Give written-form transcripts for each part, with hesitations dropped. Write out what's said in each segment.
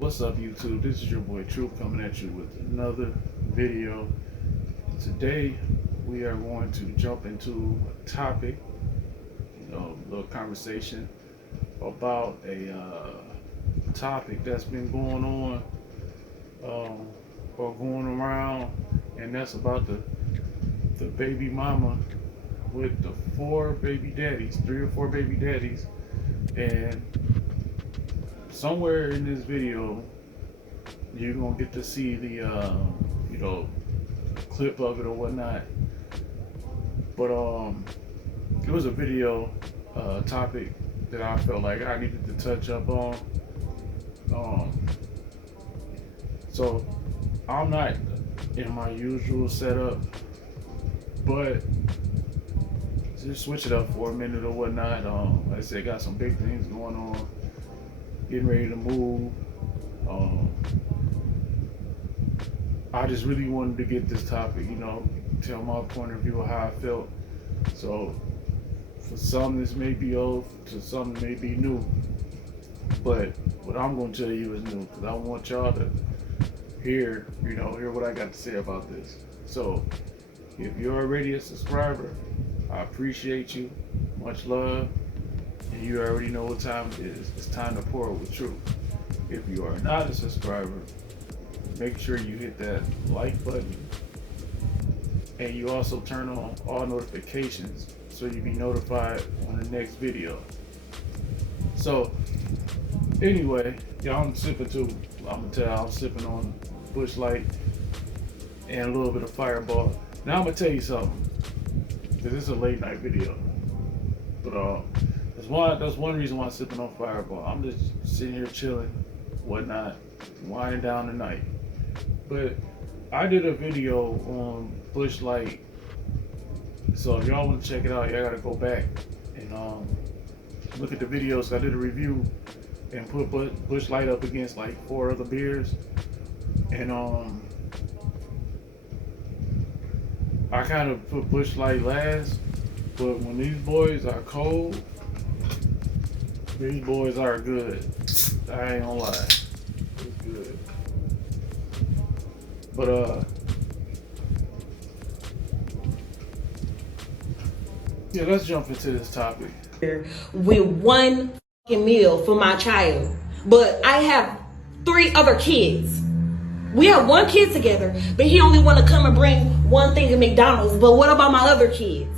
What's up, YouTube? This is your boy Truth coming at you with another video. Today we are going to jump into a topic, a little conversation about a topic that's been going on or going around, and that's about the baby mama with the three or four baby daddies, and somewhere in this video you're gonna get to see the clip of it or whatnot. But it was a video topic that I felt like I needed to touch up on. So I'm not in my usual setup, but just switch it up for a minute or whatnot. Like I said, got some big things going on, getting ready to move. I just really wanted to get this topic, tell my point of view of how I felt. So for some this may be old, to some it may be new, but what I'm going to tell you is new, because I want y'all to hear what I got to say about this. So if you're already a subscriber, I appreciate you. Much love. And you already know what time it is. It's time to pour it with truth. If you are not a subscriber, make sure you hit that like button. And you also turn on all notifications so you be notified on the next video. So anyway, y'all, I'm sipping too. I'm sipping on Busch Light and a little bit of Fireball. Now I'm gonna tell you something. This is a late night video, but that's one reason why I'm sipping on Fireball. I'm just sitting here chilling, whatnot, winding down the night. But I did a video on Busch Light, so if y'all want to check it out, y'all gotta go back and look at the videos. I did a review and put Busch Light up against like 4 other beers, and I kind of put Busch Light last, but when these boys are cold, these boys are good. I ain't gonna lie, it's good. But yeah, let's jump into this topic. With one fucking meal for my child, but I have 3 other kids. We have 1 kid together, but he only want to come and bring one thing of McDonald's. But what about my other kids?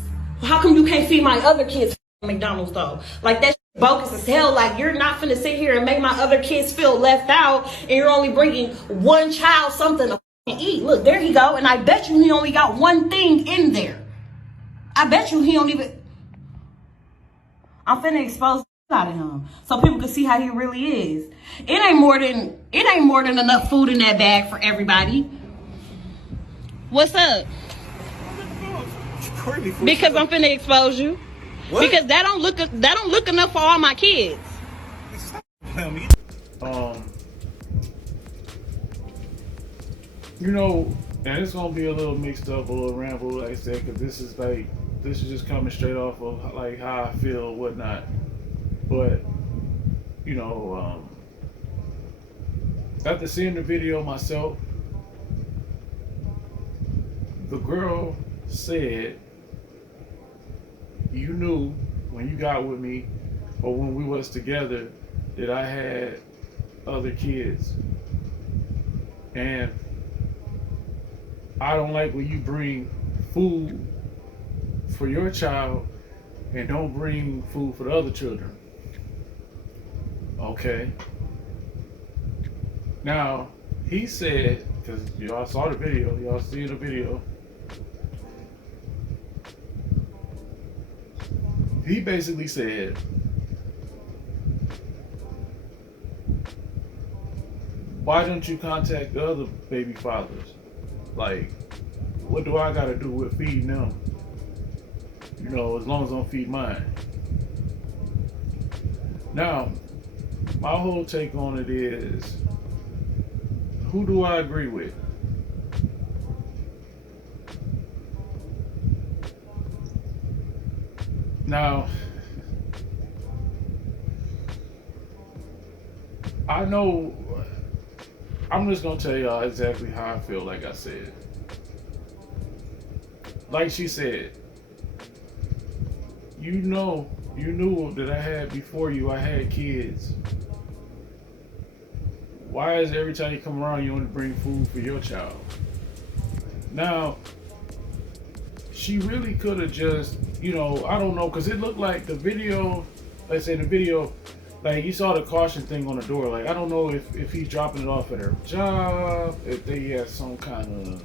How come you can't feed my other kids McDonald's though? Like, that's bogus as hell. Like, you're not finna sit here and make my other kids feel left out, and you're only bringing one child something to eat. Look, there he go, and I bet you he only got one thing in there. I bet you he don't even. I'm finna expose out of him so people can see how he really is. It ain't more than enough food in that bag for everybody. What's up? Because I'm finna expose you. What? Because that don't look enough for all my kids. And it's gonna be a little mixed up, a little ramble, like I said, because this is just coming straight off of like how I feel, whatnot. But after seeing the video myself, the girl said, you knew when you got with me or when we was together that I had other kids, and I don't like when you bring food for your child and don't bring food for the other children. Okay. Now, he said, because y'all saw the video, y'all see the video, he basically said, why don't you contact the other baby fathers? Like, what do I gotta do with feeding them? As long as I don't feed mine. Now, my whole take on it is, who do I agree with? Now, I know I'm just gonna tell y'all exactly how I feel. Like I said, like she said, you knew that I had before you. I had kids. Why is every time you come around you want to bring food for your child? Now, she really could have just, I don't know, because it looked like the video, let's say the video, like you saw the caution thing on the door. Like, I don't know if he's dropping it off at her job, if they had some kind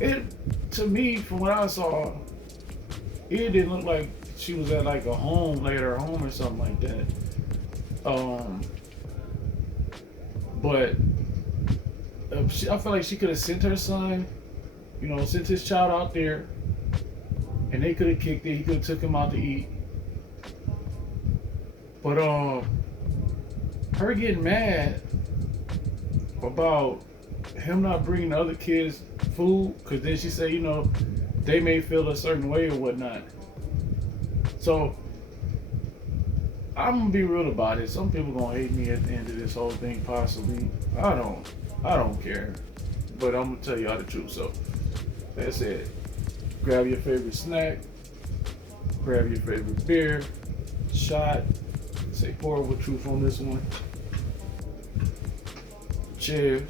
of, to me, from what I saw, it didn't look like she was at like a home, like at her home or something like that. But I feel like she could have sent her son, sent his child out there, and they could have kicked it. He could have took him out to eat. But her getting mad about him not bringing the other kids food, because then she said, they may feel a certain way or whatnot. So I'm gonna be real about it. Some people gonna hate me at the end of this whole thing, possibly. I don't care. But I'm gonna tell y'all the truth. So that's it. Grab your favorite snack, grab your favorite beer, shot, say horrible truth on this one. Cheers.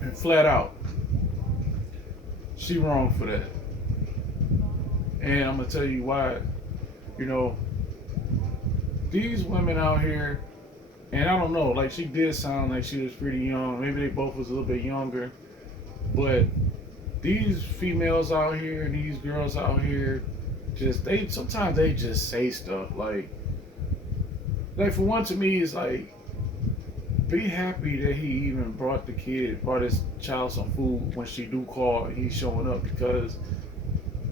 And flat out, she wrong for that. And I'm gonna tell you why. These women out here, and I don't know, like she did sound like she was pretty young. Maybe they both was a little bit younger. But these females out here and these girls out here, sometimes they just say stuff like for one, to me, it's like, be happy that he even brought his child some food when she do call and he's showing up, because,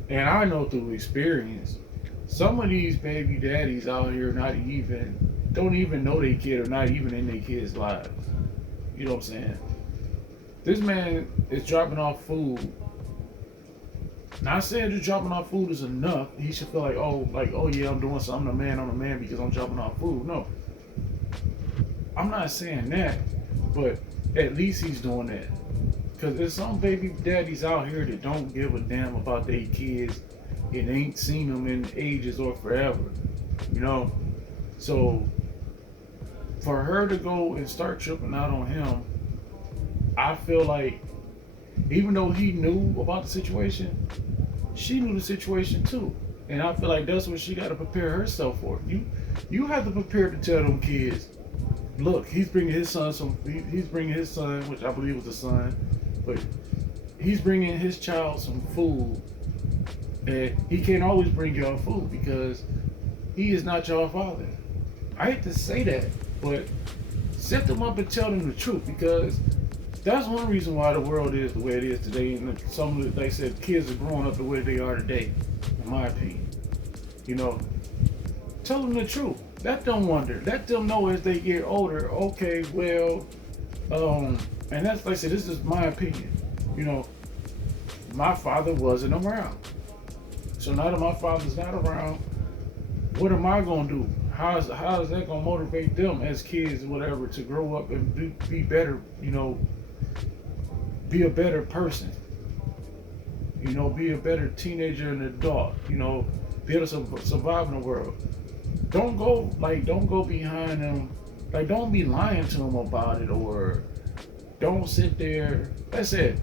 and I know through experience, some of these baby daddies out here don't even know their kid, or not even in their kids' lives. You know what I'm saying? This man is dropping off food. Not saying just dropping off food is enough. He should feel like, oh yeah, I'm doing something. I'm a man because I'm dropping off food. No. I'm not saying that, but at least he's doing that. Because there's some baby daddies out here that don't give a damn about their kids and ain't seen them in ages or forever. So for her to go and start tripping out on him, I feel like, even though he knew about the situation, she knew the situation too. And I feel like that's what she got to prepare herself for. You have to prepare to tell them kids, look, he's bringing his son, which I believe was a son, but he's bringing his child some food. And he can't always bring y'all food because he is not your father. I hate to say that, but set them up and tell them the truth, because that's one reason why the world is the way it is today. And some of they said kids are growing up the way they are today, in my opinion. Tell them the truth. Let them wonder. Let them know as they get older, okay, well, and that's, like I said, this is my opinion. My father wasn't around. So now that my father's not around, what am I going to do? How is that going to motivate them as kids, whatever, to grow up and be better, be a better person, be a better teenager and adult, be able to survive in the world. Don't go behind them, like, don't be lying to them about it, or don't sit there. That's it.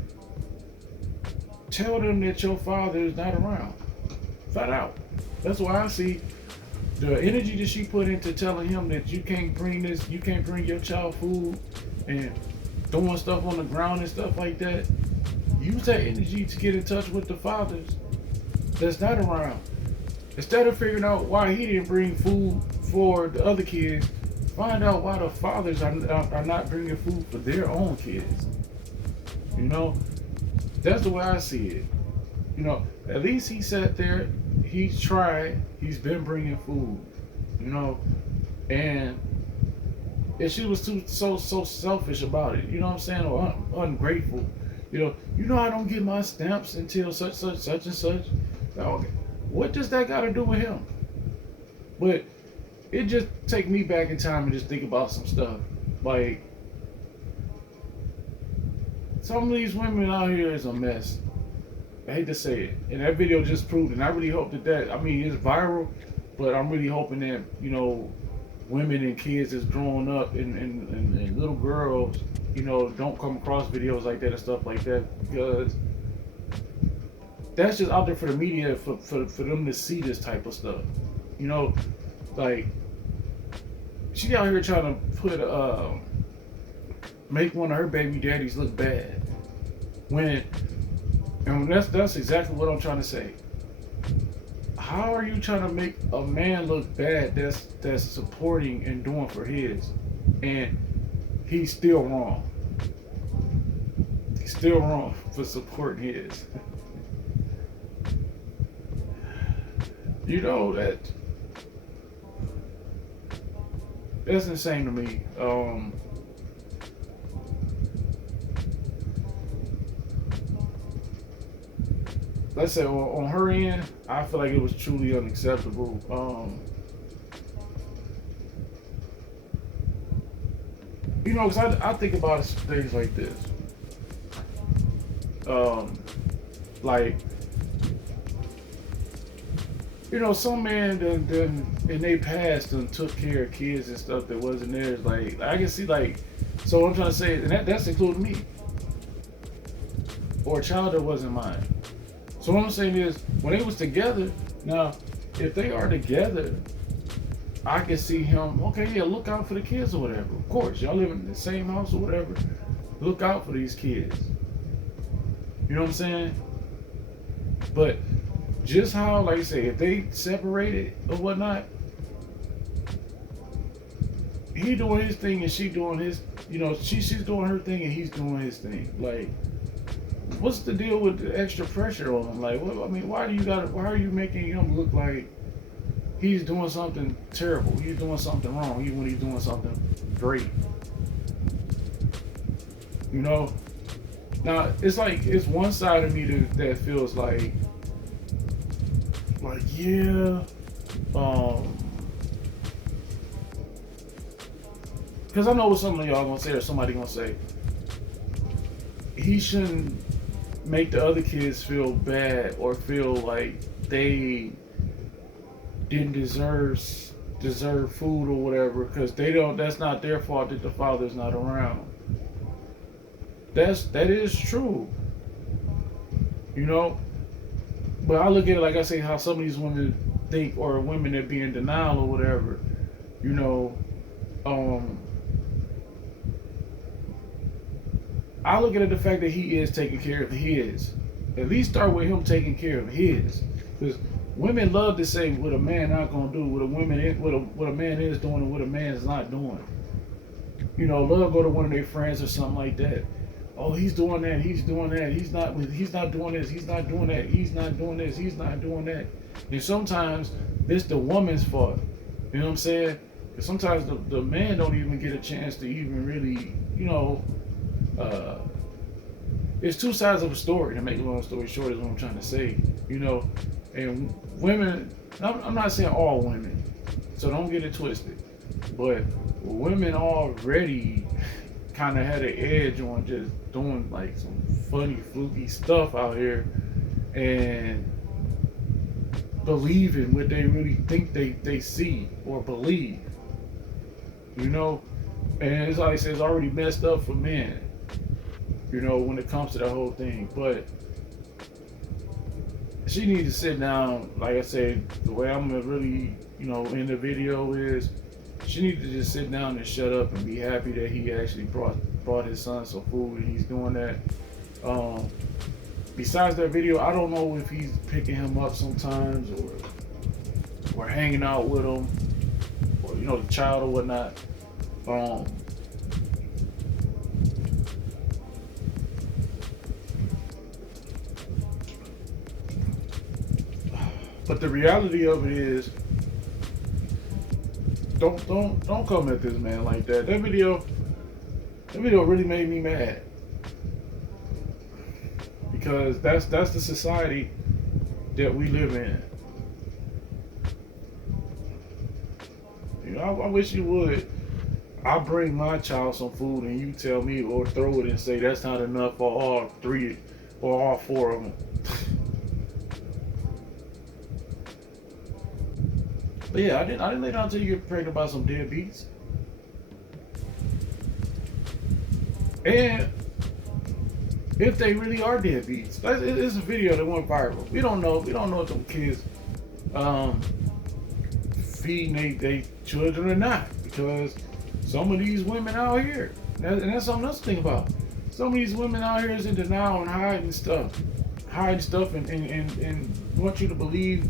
Tell them that your father is not around. Flat out. That's why I see the energy that she put into telling him that you can't bring your child food and throwing stuff on the ground and stuff like that. Use that energy to get in touch with the fathers that's not around. Instead of figuring out why he didn't bring food for the other kids, find out why the fathers are not bringing food for their own kids. That's the way I see it. At least he sat there, he's tried, he's been bringing food, and if she was so selfish about it, you know what I'm saying, or ungrateful, I don't get my stamps until such and such. Okay. What does that got to do with him? But it just take me back in time and just think about some stuff. Like, some of these women out here is a mess. I hate to say it. And that video just proved it. And I really hope that, I mean, it's viral, but I'm really hoping that, you know, women and kids that's growing up and little girls, you know, don't come across videos like that and stuff like that, because that's just out there for the media, for them to see this type of stuff. You know, like, she out here trying to put, make one of her baby daddies look bad. And that's exactly what I'm trying to say. How are you trying to make a man look bad that's supporting and doing for his, and he's still wrong? He's still wrong for supporting his. You know, that's insane to me. Let's say on her end, I feel like it was truly unacceptable. You know, because I think about things like this. Like, you know, some man done in their past and took care of kids and stuff that wasn't theirs. Like, I can see, like, so what I'm trying to say, and that's including me, or a child that wasn't mine. So what I'm saying is, when they was together, now, if they are together, I can see him, okay, yeah, look out for the kids or whatever. Of course, y'all live in the same house or whatever. Look out for these kids. You know what I'm saying? But just how, like I say, if they separated or whatnot, he doing his thing and she doing his, you know, she's doing her thing and he's doing his thing. Like, what's the deal with the extra pressure on him? Like, what, I mean, why are you making him look like he's doing something terrible? He's doing something wrong, even when he's doing something great. You know? Now, it's like, it's one side of me that feels like, yeah, because I know what some of y'all gonna say, or somebody gonna say, he shouldn't make the other kids feel bad or feel like they didn't deserve food or whatever, because that's not their fault that the father's not around. That is true, you know. But I look at it like I say, how some of these women think, or women that be in denial or whatever, you know. I look at the fact that he is taking care of his. At least start with him taking care of his, because women love to say what a man not gonna do, what a man is doing, and what a man is not doing. You know, love go to one of their friends or something like that. Oh, he's doing that, he's doing that, he's not doing this, he's not doing that, he's not doing this, he's not doing that. And sometimes it's the woman's fault. You know what I'm saying? Because sometimes the man don't even get a chance to even really, you know, it's two sides of a story, to make a long story short, is what I'm trying to say. You know, and women, I'm not saying all women, so don't get it twisted, but women already kind of had an edge on just doing like some funny, fluky stuff out here and believing what they really think they see or believe, you know. And it's like I said, it's already messed up for men, you know, when it comes to the whole thing. But she needs to sit down. Like I said, the way I'm gonna really, you know, in the video is, she needs to just sit down and shut up and be happy that he actually brought his son some food and he's doing that. Besides that video, I don't know if he's picking him up sometimes or hanging out with him, or, you know, the child or whatnot. But the reality of it is, don't come at this man like that. That video really made me mad, because that's the society that we live in. I wish you would. I bring my child some food and you tell me or throw it and say that's not enough for all three or all four of them. But yeah, I didn't lay down until you get pregnant by some deadbeats. And if they really are deadbeats, it's a video that went viral. We don't know if them kids feeding they children or not, because some of these women out here, and that's something else to think about. Some of these women out here is in denial and hiding stuff and want you to believe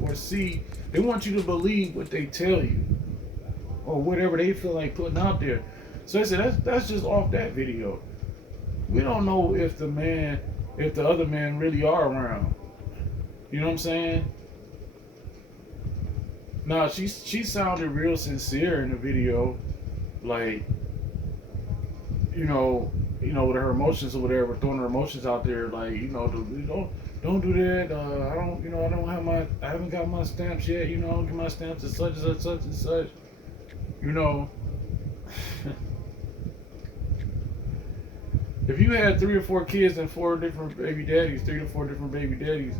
or see. They want you to believe what they tell you or whatever they feel like putting out there. So I said that's just off that video. We don't know if the other men really are around. You know what I'm saying? Now she sounded real sincere in the video, like with her emotions or whatever, throwing her emotions out there, like don't do that. I haven't got my stamps yet. I don't get my stamps at such and such, such and such. If you had 3 or 4 kids and 4 different baby daddies, 3 to 4 different baby daddies,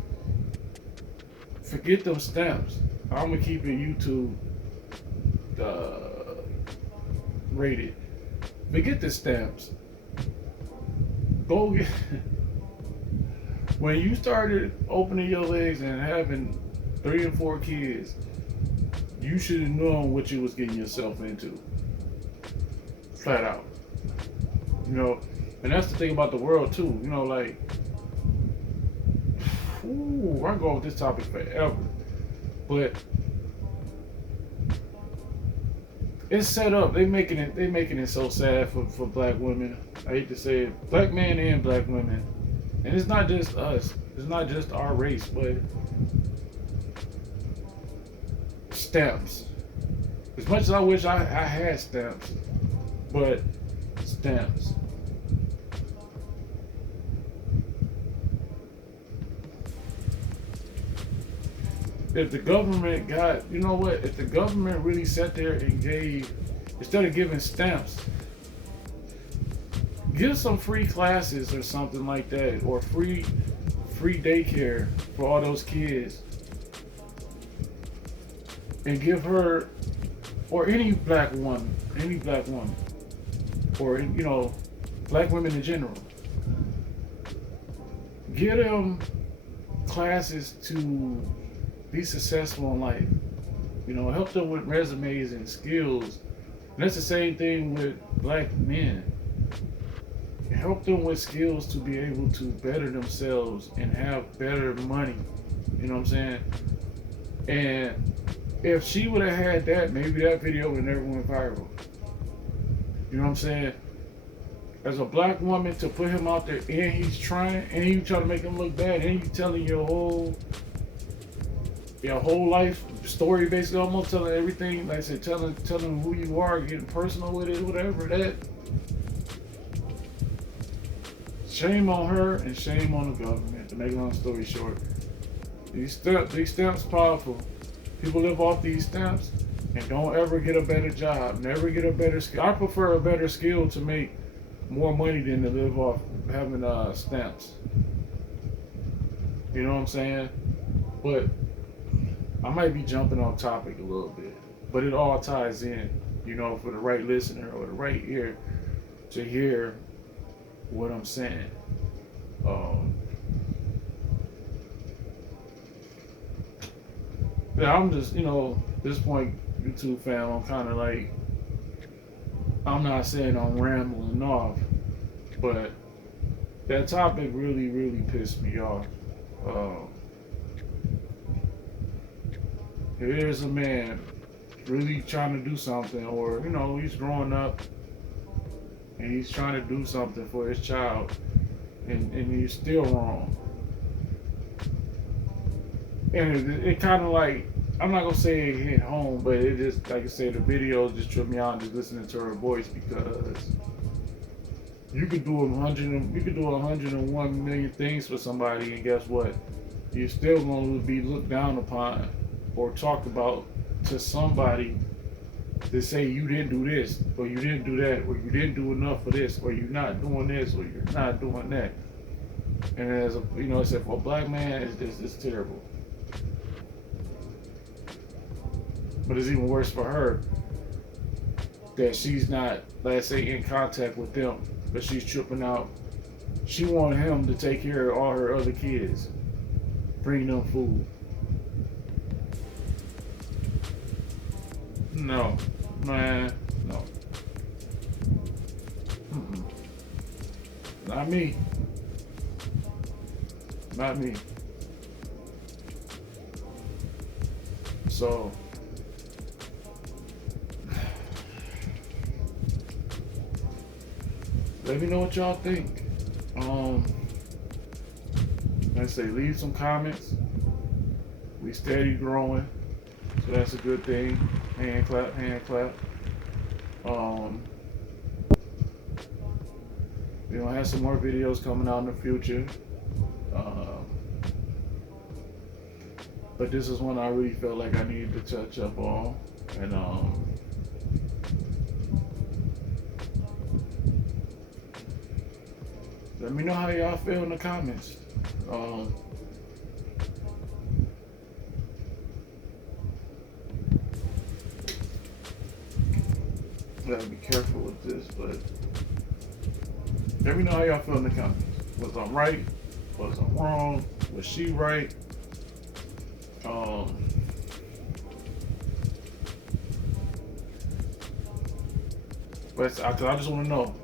forget those stamps. I'm gonna keep it YouTube rated. Forget the stamps. Go get. When you started opening your legs and having 3 and 4 kids, you should have known what you was getting yourself into. Flat out. And that's the thing about the world too. I can go with this topic forever. But it's set up. They making it so sad for black women. I hate to say it. Black men and black women. And it's not just us. It's not just our race, but stamps. As much as I wish I had stamps, but stamps. If the government if the government really sat there and gave, instead of giving stamps, give some free classes or something like that, or free daycare for all those kids, and give her, or any black woman, or black women in general, give them classes to be successful in life. Help them with resumes and skills. And that's the same thing with black men. Help them with skills to be able to better themselves and have better money. You know what I'm saying? And if she would have had that, maybe that video would never went viral. You know what I'm saying? As a black woman, to put him out there and he's trying, and you try to make him look bad, and you telling your whole life story, basically, almost telling everything, like I said, telling who you are, getting personal with it, whatever, that. Shame on her and shame on the government, to make a long story short. These stamps powerful. People live off these stamps and don't ever get a better job, never get a better skill. I prefer a better skill to make more money than to live off having stamps. You know what I'm saying? But I might be jumping on topic a little bit, but it all ties in, for the right listener or the right ear to hear what I'm saying. Yeah, I'm just, at this point, YouTube fam, I'm kind of like, I'm not saying I'm rambling off, but that topic really, really pissed me off. Here's a man really trying to do something, or he's growing up and he's trying to do something for his child, and he's still wrong. And it kind of like, I'm not gonna say it hit home, but it just, like I said, the video just tripped me out just listening to her voice, because you could do 101 million things for somebody, and guess what? You're still gonna be looked down upon or talked about to somebody to say you didn't do this, or you didn't do that, or you didn't do enough for this, or you're not doing this, or you're not doing that. And as a, you know, I said, for a black man, it's terrible. But it's even worse for her that she's not, let's say, in contact with them, but she's tripping out. She wanted him to take care of all her other kids, bring them food. No, man, no. Mm-mm. Not me. Not me. So, let me know what y'all think. Like I say, leave some comments. We steady growing, so that's a good thing. Hand clap, hand clap. We're gonna have some more videos coming out in the future. But this is one I really felt like I needed to touch up on. And let me know how y'all feel in the comments. Gotta be careful with this, but let me know how y'all feel in the comments. Was I right? Was I wrong? Was she right? But I just want to know,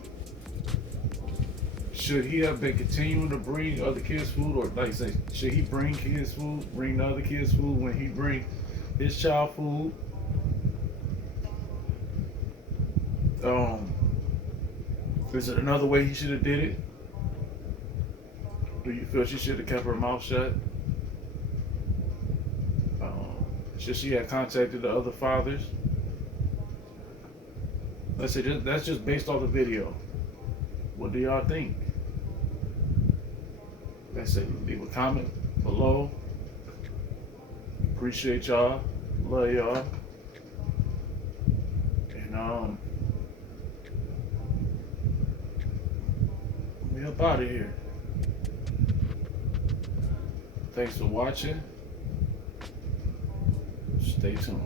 should he have been continuing to bring other kids food, or like I say, should he bring kids food, bring the other kids food when he bring his child food? Is it another way he should have did it? Do you feel she should have kept her mouth shut? Should she have contacted the other fathers? Let's say that's just based off the video. What do y'all think? Let's say leave a comment below. Appreciate y'all. Love y'all. And we up out of here. Thanks for watching. Stay tuned.